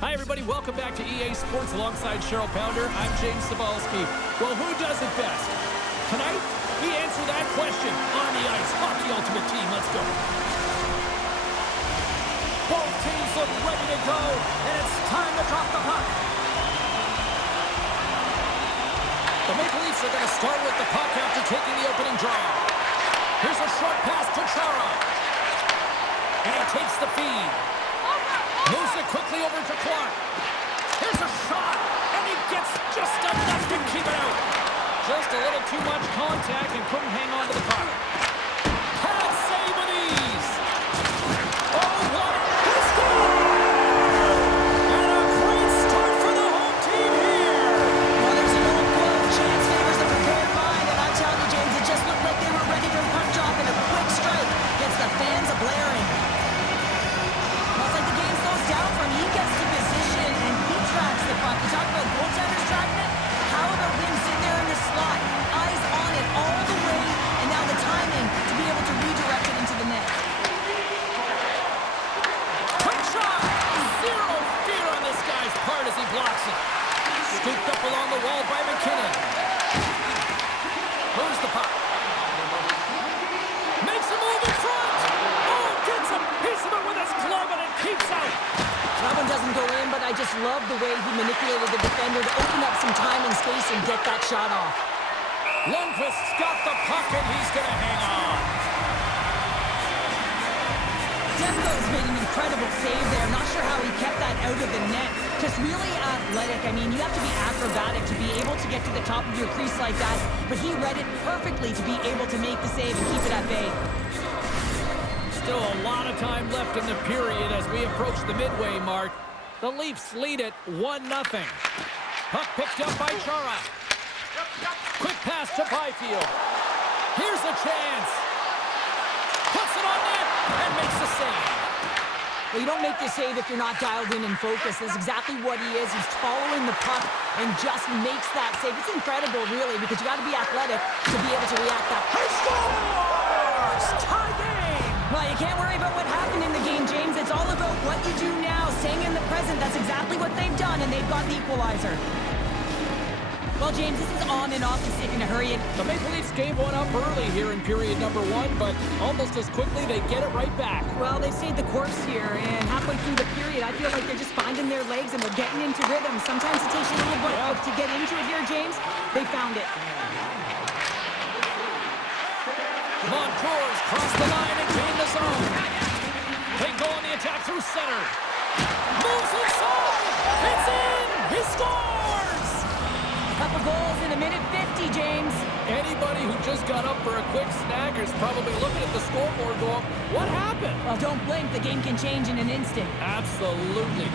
Hi, everybody. Welcome back to EA Sports alongside Cheryl Pounder. I'm James Cebulski. Well, who does it best? Tonight, we answer that question on the ice. Hockey Ultimate Team. Let's go. Both teams look ready to go, and it's time to drop the puck. The Maple Leafs are going to start with the puck after taking the opening draw. Here's a short pass to Chara. And he takes the feed. Moves it quickly over to Clark. Here's a shot, and he gets just enough to keep it out. Just a little too much contact and couldn't hang on to the puck. Pad save with ease. Oh, what a score! And a great start for the home team here. Well, there's an old quote, chance favors the prepared mind, and I'm telling you, James, it just looked like they were ready for a puck drop and a quick strike gets the fans a-blaring. Down from he gets to position and he tracks the puck. You talk about goaltenders tracking it. How about him sitting there in the slot, eyes on it all the way, and now the timing to be able to redirect it into the net. Quick shot! Zero fear on this guy's part as he blocks it. Scooped up along the wall by McKinnon. Moves the puck. Makes a move in front. Oh, gets a piece of it with his glove and it keeps out. That one doesn't go in, but I just love the way he manipulated the defender to open up some time and space and get that shot off. Lundqvist's got the puck and he's going to hang on. Demko's made an incredible save there. Not sure how he kept that out of the net. Just really athletic. I mean, you have to be acrobatic to be able to get to the top of your crease like that, but he read it perfectly to be able to make the save and keep it at bay. Still a lot of time left in the period as we approach the midway mark. The Leafs lead it 1-0. Puck picked up by Chara. Quick pass to Byfield. Here's a chance. Puts it on net and makes the save. Well, you don't make the save if you're not dialed in and focused. That's exactly what he is. He's following the puck and just makes that save. It's incredible, really, because you got to be athletic to be able to react that. He scores! Tie game! Well, you can't worry about what happened in the game, James. It's all about what you do now, staying in the present. That's exactly what they've done, and they've got the equalizer. Well, James, this is on and off the stick in a hurry. The Maple Leafs gave one up early here in period number 1, but almost as quickly they get it right back. Well, they've stayed the course here, and halfway through the period, I feel like they're just finding their legs and they're getting into rhythm. Sometimes it takes you a little bit to get into it here, James. They found it. Montour's crossed the line and gained the zone. They go on the attack through center. Moves inside. It's in. He scores. Couple goals in a minute 50, James. Anybody who just got up for a quick snack is probably looking at the scoreboard going, what happened? Well, don't blink. The game can change in an instant. Absolutely.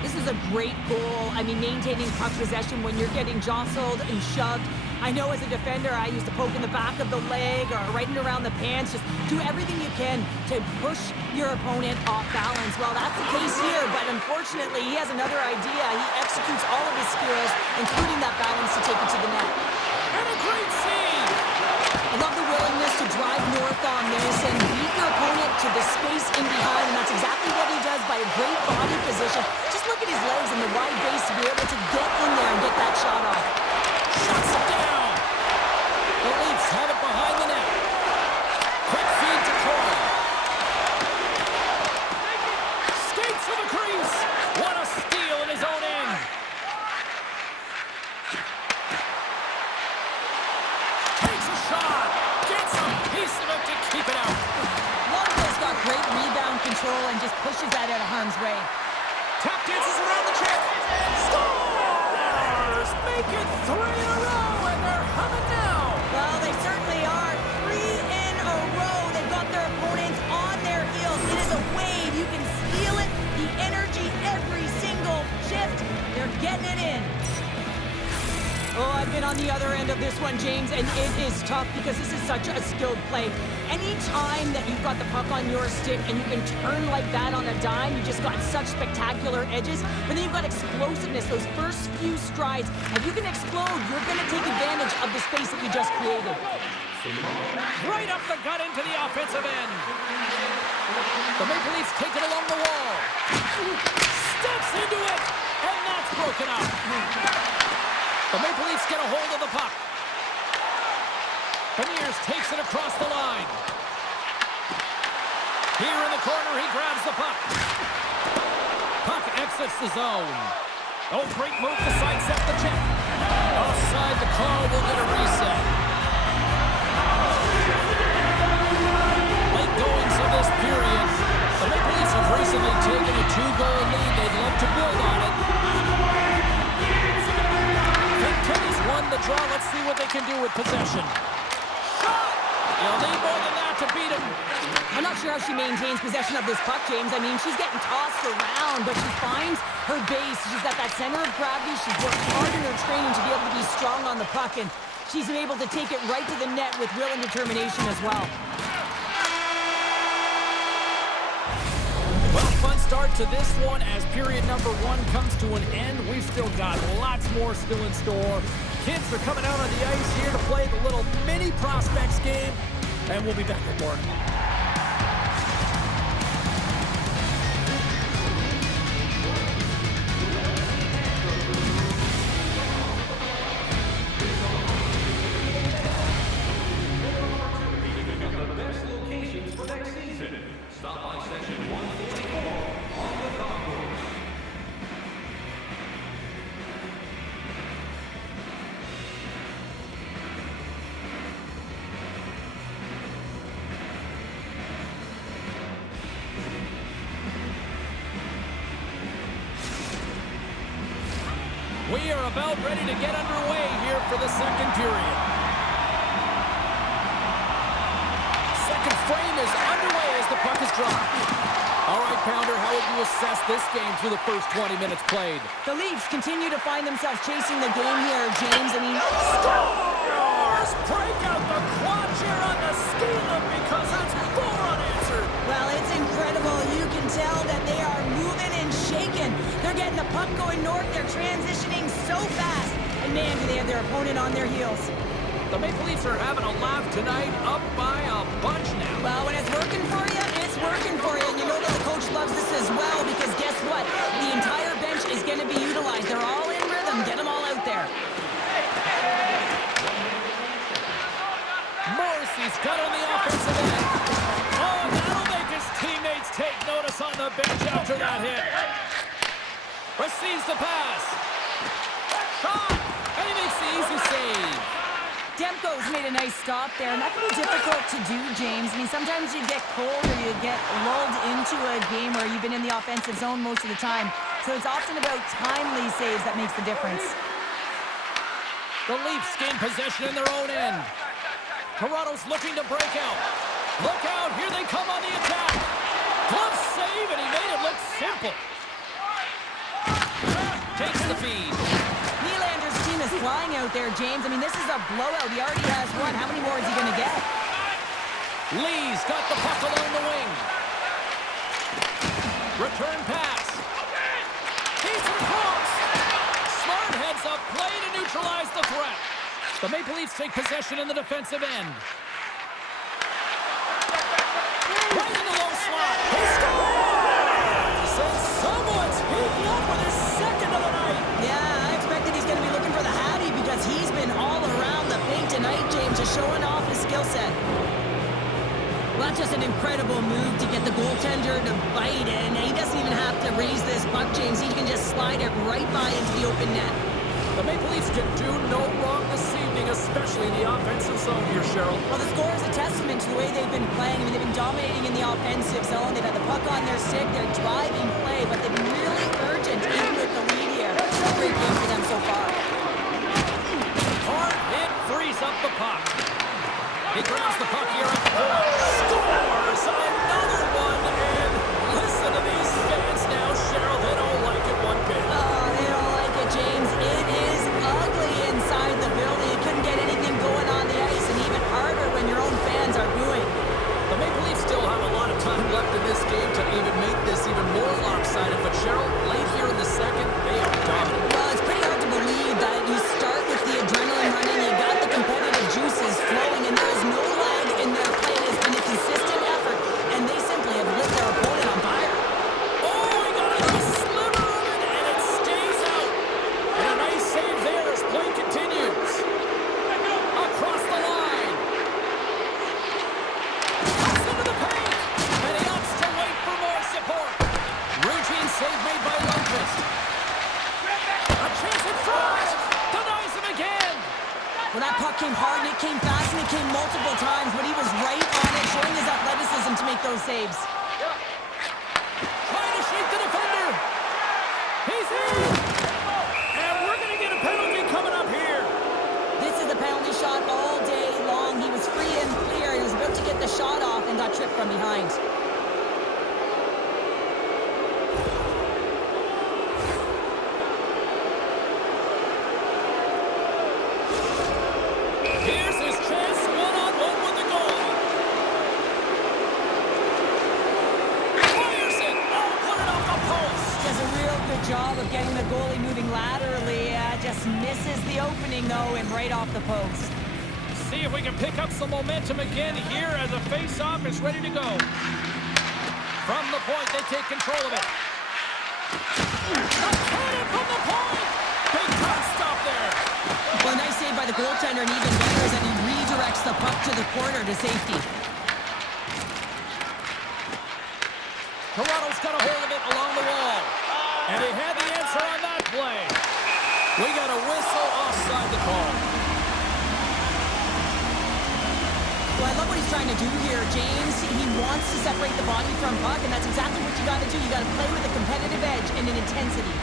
This is a great goal. I mean, maintaining puck possession when you're getting jostled and shoved. I know as a defender, I used to poke in the back of the leg or right in around the pants. Just do everything you can to push your opponent off balance. Well, that's the case here, but unfortunately, he has another idea. He executes all of his skills, including that balance to take it to the net. And a great save! I love the willingness to drive north on this and beat your opponent to the space in behind, and that's exactly what he does by a great body position. Just look at his legs and the wide base to be able to get in there and get that shot off. Shuts it down! The Leafs have it behind the net. Quick feed to Cole. Skates to the crease. What a steal in his own end. Takes a shot. Gets a piece of it to keep it out. Lundqvist's got great rebound control and just pushes that out of harm's way. Tap dances around the check. Scores! Make it 3 in a row, and they're humming now. Well, they certainly are. 3 in a row. They've got their opponents on their heels. It is a wave. You can feel it. The energy every single shift. They're getting it in. Oh, I've been on the other end of this one, James, and it is tough because this is such a skilled play. Any time that you've got the puck on your stick and you can turn like that on a dime, you just got such spectacular edges. But then you've got explosiveness, those first few strides. If you can explode, you're going to take advantage of the space that you just created. Right up the gut into the offensive end. The Maple Leafs take it along the wall. Steps into it, and that's broken up. The Maple Leafs get a hold of the puck. Beniers takes it across the line. Here in the corner, he grabs the puck. Puck exits the zone. Oh, great move to sidestep the check. Offside, the call will get a reset. Late goings of this period. The Maple Leafs have recently taken a 2-goal lead. They'd love to build on it. Kenny's won the draw. Let's see what they can do with possession. Shot! You'll need more than that to beat him. I'm not sure how she maintains possession of this puck, James. I mean, she's getting tossed around, but she finds her base. She's got that center of gravity. She's worked hard in her training to be able to be strong on the puck, and she's been able to take it right to the net with will and determination as well. Well, fun start to this one as period number 1 comes to an end. We've still got lots more still in store. Kids are coming out on the ice here to play the little mini prospects game, and we'll be back with more. We are about ready to get underway here for the second period. Second frame is underway as the puck is dropped. All right, Pounder, how would you assess this game through the first 20 minutes played? The Leafs continue to find themselves chasing the game here, James. I mean, Scores! Break out the quad chair on the steal because that's 4 unanswered. well, it's incredible. You can tell that they are moving and shaking. They're getting the puck going north. They're transitioning so fast. And man, do they have their opponent on their heels. The Maple Leafs are having a laugh tonight, up by a bunch now. Well, when it's working for you, it's working for you. And you know that the coach loves this as well because guess what? The entire bench is going to be utilized. They're all in rhythm. Get them all out there. Morrissey's got on the offensive end. Oh, that'll make his teammates take notice on the bench after that hit. Receives the pass. Shot! And he makes the easy save. Demko's made a nice stop there, and that can be difficult to do, James. I mean, sometimes you get cold or you get lulled into a game where you've been in the offensive zone most of the time. So it's often about timely saves that makes the difference. The Leafs gain possession in their own end. Toronto's looking to break out. Look out, here they come on the attack. Glove save, and he made it look simple. Takes the feed. Nylander's team is flying out there, James. I mean, this is a blowout. He already has one. How many more is he going to get? Lee's got the puck along the wing. Return pass. He's across. Smart heads up play to neutralize the threat. The Maple Leafs take possession in the defensive end. Right in the low slot. He scores! And someone's heating up with his second of the night. Yeah, I expected he's going to be looking for the Hattie because he's been all around the paint tonight, James, just showing off his skill set. Well, that's just an incredible move to get the goaltender to bite, and he doesn't even have to raise this puck, James. He can just slide it right by into the open net. The Maple Leafs can do no wrong this evening, especially in the offensive zone here, Cheryl. Well, the score is a testament to the way they've been playing. I mean, they've been dominating in the offensive zone. They've had the puck on their stick. They're driving play, but they've been really urgent even with the lead here. It's a great game for them so far. Hard hit frees up the puck. He grabs the puck here at the point. Scores another one, and listen to these fans now, Cheryl. They don't like it one bit. Oh, they don't like it, James. It is ugly inside the building. You couldn't get anything going on the ice, and even harder when your own fans are booing. The Maple Leafs still have a lot of time left in this game to even make this even more lopsided, but Cheryl, late here in the second, they are dominant. Well, it's pretty hard to believe that you start with the adrenaline running, you got the competitive juices flowing, and there's no those saves. Trying to shake the defender. He's in. And we're going to get a penalty coming up here. This is the penalty shot all day long. He was free and clear. He was about to get the shot off and got tripped from behind. Here's his chance, one-on-one with the goalie. Fires it. Oh, put it off the post. Does a real good job of getting the goalie moving laterally. Just misses the opening, though, and right off the post. See if we can pick up some momentum again here as a face-off is ready to go. From the point, they take control of it. The cannon from the point. Big time stop there. Well, nice save by the goaltender, and even better is that he redirects the puck to the corner to safety. Toronto's got a hold of it along the wall. And they had the answer on that play. We got a whistle offside the call. Well, I love what he's trying to do here, James. He wants to separate the body from puck, and that's exactly what you got to do. You got to play with a competitive edge and an intensity.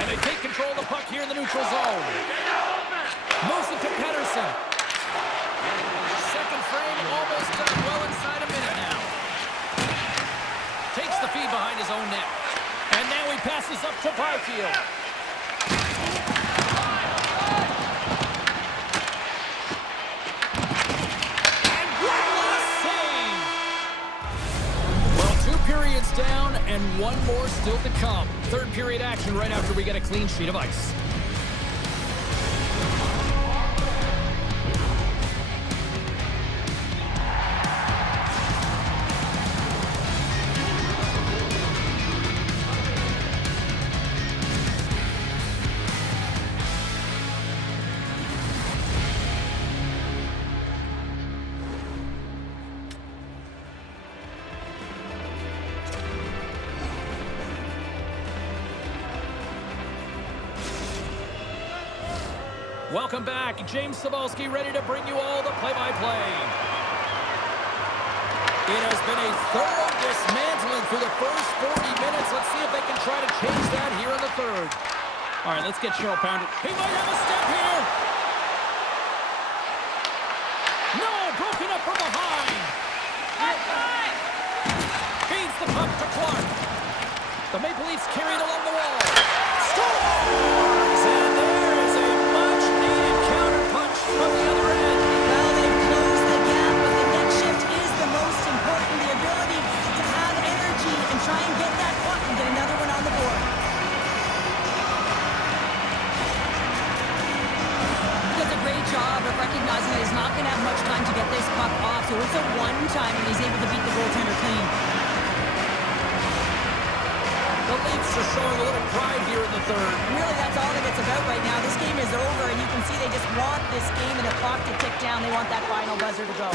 And they take control of the puck here in the neutral zone. Moves it to Pettersson. Second frame almost done, well inside a minute now. Takes the feed behind his own net. And now he passes up to Byfield. And goalie's save. Well, 2 periods down and 1 more still to come. Third period action right after we get a clean sheet of ice. Welcome back. James Cybulski ready to bring you all the play-by-play. It has been a thorough dismantling through the first 40 minutes. Let's see if they can try to change that here in the third. All right, let's get Cheryl pounded. He might have a step here. No, broken up from behind. Feeds the puck to Clark. The Maple Leafs carry it along the wall. Scores! And there is a much-needed counter-punch from the other end. Well, they've closed the gap, but the net shift is the most important. The ability to have energy and try and get that puck and get another one on the board. He does a great job of recognizing that he's not going to have much time to get this puck off, so it's a one-time and he's able to beat the goaltender clean. The Leafs are showing a little pride here in the third. Really, that's all that it's about right now. This game is over, and you can see they just want this game and the clock to tick down. They want that final buzzer to go.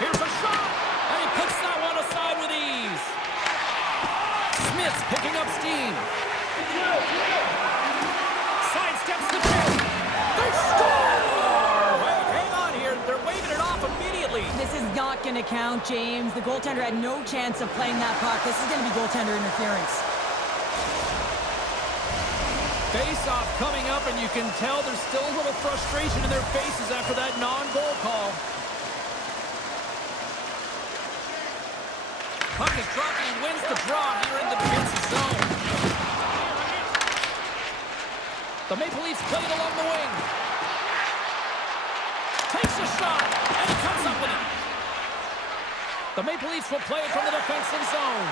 Here's a shot, and he puts that one aside with ease. Smith's picking up steam. Sidesteps the chip. They score! Wait, hang on here. They're waving it off immediately. This is not going to count, James. The goaltender had no chance of playing that puck. This is going to be goaltender interference. Face-off coming up, and you can tell there's still a little frustration in their faces after that non-goal call. Puck is dropping and wins the draw here in the defensive zone. The Maple Leafs play it along the wing. Takes a shot, and he comes up with it. The Maple Leafs will play it from the defensive zone.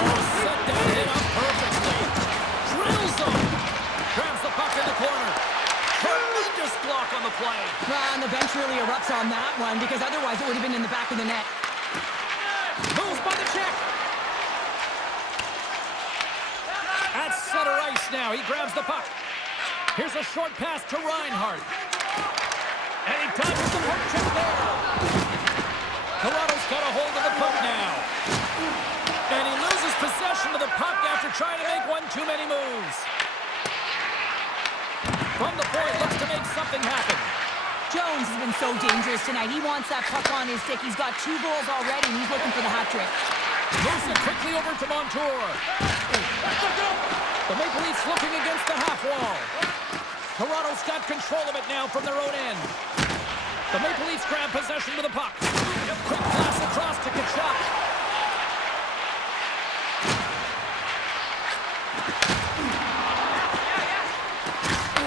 Oh, set that hit up perfectly. Drills them. Grabs the puck in the corner. Tremendous block on the play. Well, and the bench really erupts on that one, because otherwise it would have been in the back of the net. Moves by the check. At center ice now. He grabs the puck. Here's a short pass to Reinhart. And he dodges the puck check there. Toronto's got a hold of the puck now. And something happen. Jones has been so dangerous tonight. He wants that puck on his stick. He's got 2 goals already, and he's looking for the hat trick. Moves it quickly over to Montour. The Maple Leafs looking against the half wall. Toronto's got control of it now from their own end. The Maple Leafs grab possession with the puck. Quick pass across to Kachuk.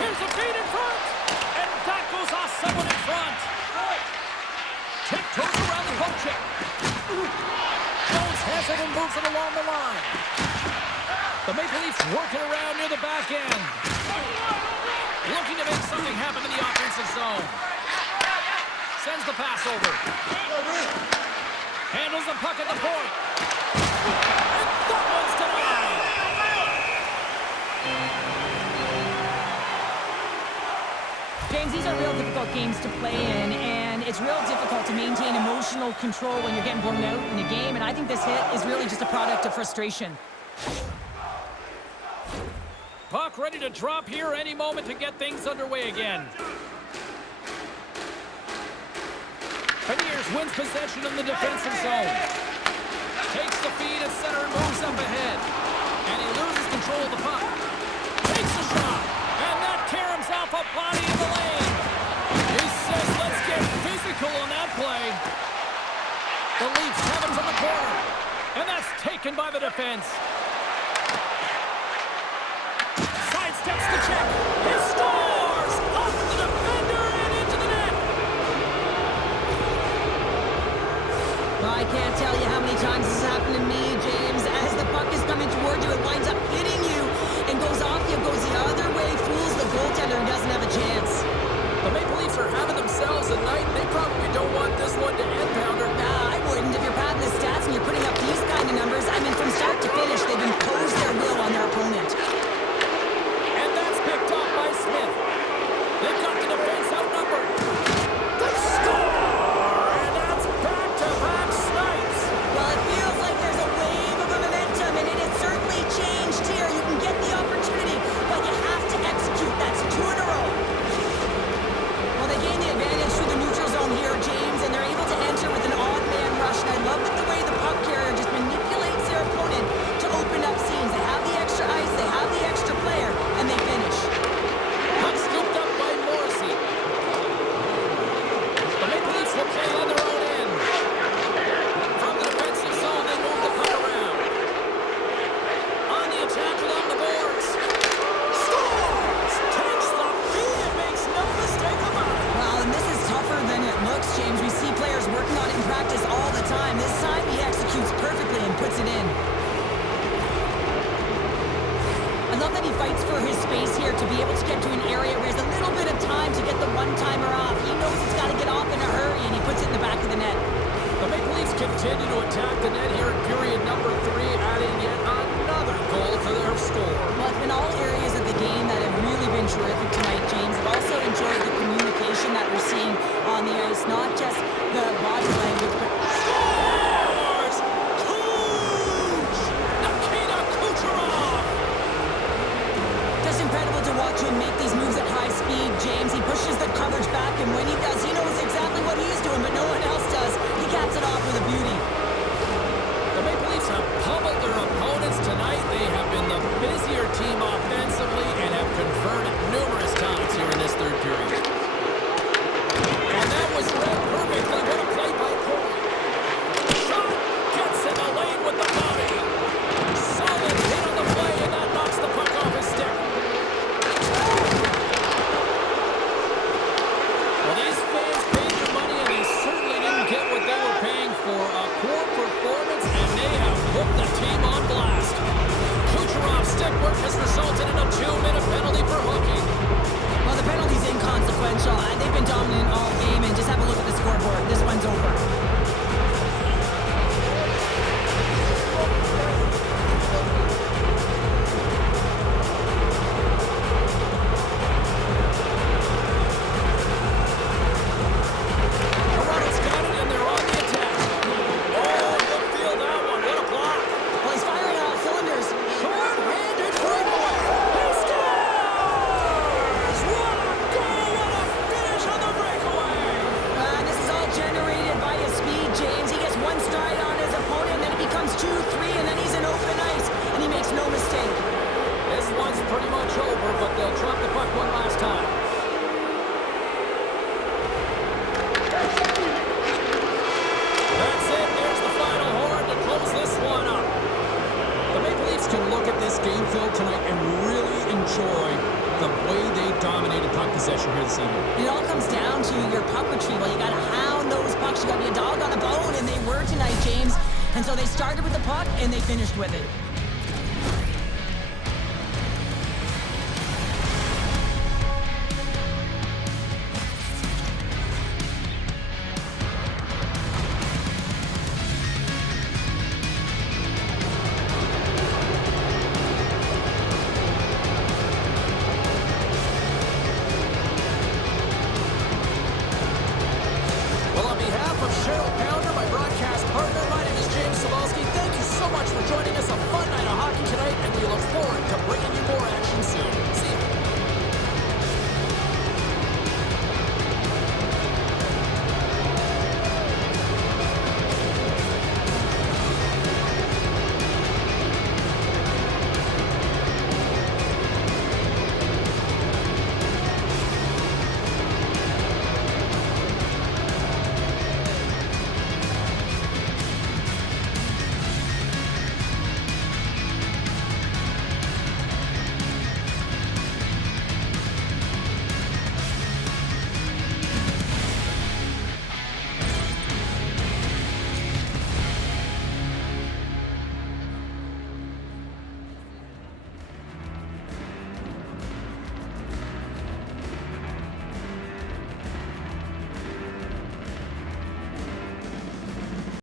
Here's a feed in front. And that goes off someone in front. Tiptoes around the poke check. Jones has it and moves it along the line. The Maple Leafs working around near the back end. Looking to make something happen in the offensive zone. Sends the pass over. Handles the puck at the point. And that one's denied. James, these are real difficult games to play in, and it's real difficult to maintain emotional control when you're getting blown out in a game, and I think this hit is really just a product of frustration. Puck ready to drop here any moment to get things underway again. Beniers wins possession in the defensive zone. Takes the feed at center and moves up ahead. And he loses control of the puck. Takes the shot. And that caroms off a body in the lane. He says, let's get physical on that play. The Leafs have it from the corner. And that's taken by the defense. Sidesteps the check. He scores! Off the defender and into the net. Well, I can't tell you how many times this has happened to me, James. As the puck is coming toward you, it winds up hitting you and goes off you, goes the other way, fools the goaltender and doesn't have a chance. The Maple Leafs are having themselves a night, and they probably don't want this one to end, Pounder. I wouldn't. If you're padding the stats and you're putting up these kind of numbers, I mean, from start to finish, they've imposed their will on their opponent. And that's picked off by Smith. They've got the defense outnumbered. They score! And that's back-to-back snipes. Well, it feels like there's a wave of momentum, and it has certainly changed here. You can get the opportunity, but you have to execute. That's 2 in a row. Well, they gain the advantage through the neutral zone here, James, and they're able to enter with an odd man rush. And I love the way the puck carrier just manipulates their opponent to open up seams. They have the extra ice, they have the extra player, and they finish. Puck scooped up by Morrissey. The Maple Leafs will play on their own end. From the defensive zone, they move the puck around. On the attack along the boards. Scores! Takes the feed and makes no mistake about it. Well, and this is tougher than it looks, James. We see players working on it in practice all the time. This time, he executes perfectly and puts it in. I love that he fights for his space here to be able to get to an area where he has a little bit of time to get the one-timer off. He knows he's got to get off in a hurry, and he puts it in the back of the net. The Maple Leafs continue to attack the net here in period number 3, adding yet another goal to their score. Well, it's been all areas of the game that have really been terrific tonight, James. I've also enjoyed the communication that we're seeing on the ice, not just the body language, but Scores! Cooch! Nikita Kucherov! just incredible to watch him make these moves at high speed, James. He pushes the coverage back, and when he does, he knows exactly what he's doing, but no one else does. He caps it off with a beauty. The Maple Leafs have pummeled their opponents tonight. They have been the busier team offensively and have converted numerous times here in this third period. And that was read perfectly. What a can look at this game film tonight and really enjoy the way they dominated puck possession here this evening. It all comes down to your puck retrieval. You got to hound those pucks. You got to be a dog on a bone, and they were tonight, James. And so they started with the puck, and they finished with it.